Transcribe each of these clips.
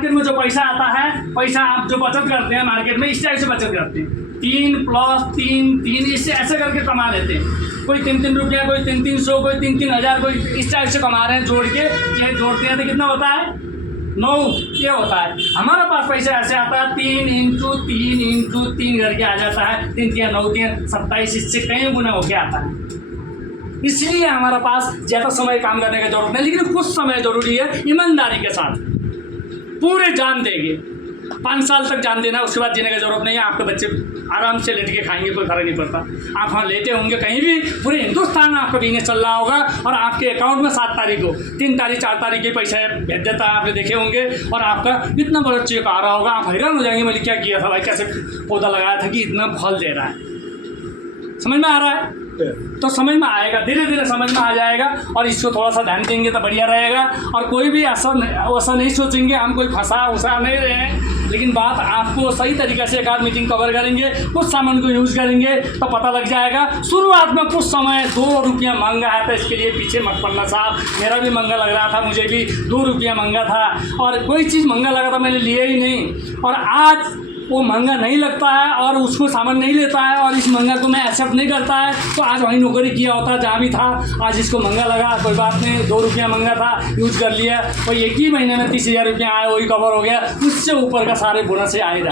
Market में जो पैसा आता है, पैसा आप जो बचत करते हैं मार्केट में, इस टाइप से बचत करते हैं, 3 + 3 इससे ऐसे करके कमा लेते हैं। कोई 3 रुपया, कोई 300, कोई 3 कोई इस टाइप से कमा रहे हैं जोड़ के। ये जोड़ते हैं तो कितना होता है? 9 ये होता है। हमारे पास पैसा ऐसे आता है 3 × 3 × 3 करके आ जाता है, 3 × 9 = 27, इससे कई गुना होके आता है। इसलिए हमारे पास ज़्यादा समय काम करने की जरूरत नहीं, लेकिन कुछ समय जरूरी है ईमानदारी के साथ। पूरे जान देंगे, 5 साल तक जान देना, उसके बाद जीने की जरूरत नहीं है। आपके बच्चे आराम से लेट के खाएंगे, कोई फर्क नहीं पड़ता। आप वहाँ लेटे होंगे कहीं भी, पूरे हिंदुस्तान में आपका बिजनेस चल रहा होगा और आपके अकाउंट में 7 तारीख को, 3 तारीख 4 तारीख के पैसे भेज देता है, आपने देखे होंगे। और आपका इतना बड़ा चेक आ रहा होगा, आप हैरान हो जाएंगे, मैंने क्या किया था भाई, कैसे पौधा लगाया था कि इतना फल दे रहा है। समझ में आ रहा है? तो समझ में आएगा, धीरे धीरे समझ में आ जाएगा। और इसको थोड़ा सा ध्यान देंगे तो बढ़िया रहेगा। और कोई भी ऐसा नहीं सोचेंगे हम कोई फंसा नहीं रहे हैं, लेकिन बात आपको सही तरीके से एक आध मीटिंग कवर करेंगे, कुछ सामान को यूज़ करेंगे तो पता लग जाएगा। शुरुआत में कुछ समय 2 रुपया महंगा है, तो इसके लिए पीछे मत पड़ना साहब। मेरा भी महंगा लग रहा था, मुझे भी 2 रुपया महंगा था, और कोई चीज़ महंगा लगा था मैंने लिया ही नहीं। और आज वो महंगा नहीं लगता है और उसको सामान नहीं लेता है, और इस महंगा को मैं एक्सेप्ट नहीं करता है, तो आज वहीं नौकरी किया होता जहाँ भी था। आज इसको महंगा लगा, कोई बात नहीं, 2 रुपया महंगा था, यूज़ कर लिया, और एक ही महीने में 30,000 रुपया आया, वही कवर हो गया। उससे ऊपर का सारे बोनस से आएगा।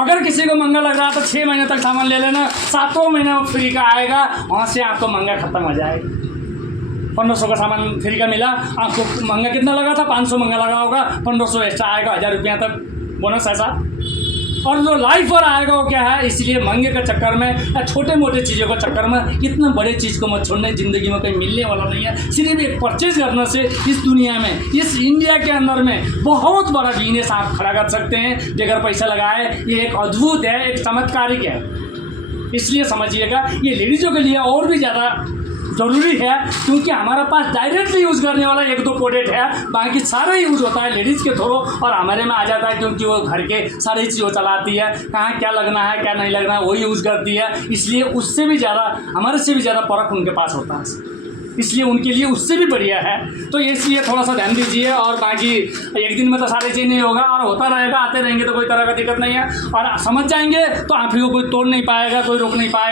अगर किसी को महंगा लग रहा तो 6 महीने तक सामान ले लेना, 7वें महीने में फ्री का आएगा, वहाँ से आपको महंगा खत्म हो जाएगा। 1500 का सामान फ्री का मिला, आपको महंगा कितना लगा था? 500 महंगा लगा होगा, 1500 एक्स्ट्रा आएगा, 1000 रुपया तक बोनस ऐसा। और जो लाइफ पर आएगा वो क्या है? इसलिए महंगे के चक्कर में या छोटे मोटे चीज़ों के चक्कर में इतना बड़े चीज़ को मत छोड़ने, ज़िंदगी में कहीं मिलने वाला नहीं है। सिर्फ एक परचेज करने से इस दुनिया में, इस इंडिया के अंदर में बहुत बड़ा बिजनेस आप खड़ा कर सकते हैं बगैर पैसा लगाए। ये एक अद्भुत है, एक चमत्कारिक है। इसलिए समझिएगा, ये लेडीज़ों के लिए और भी ज़्यादा ज़रूरी है, क्योंकि हमारे पास डायरेक्टली यूज़ करने वाला 1-2 प्रोडक्ट है, बाकी सारा यूज़ होता है लेडीज़ के थ्रू, और हमारे में आ जाता है क्योंकि वो घर के सारी चीज़ वो चलाती है, कहाँ क्या लगना है क्या नहीं लगना है वही यूज़ करती है। इसलिए उससे भी ज़्यादा, हमारे से भी ज़्यादा परख उनके पास होता है, इसलिए उनके लिए उससे भी बढ़िया है। तो इसलिए थोड़ा सा ध्यान दीजिए। और बाकी एक दिन में तो सारी चीज़ नहीं होगा, और होता रहेगा, आते रहेंगे तो कोई तरह का दिक्कत नहीं है। और समझ जाएंगे तो आप ही को कोई तोड़ नहीं पाएगा, कोई रोक नहीं पाएगा।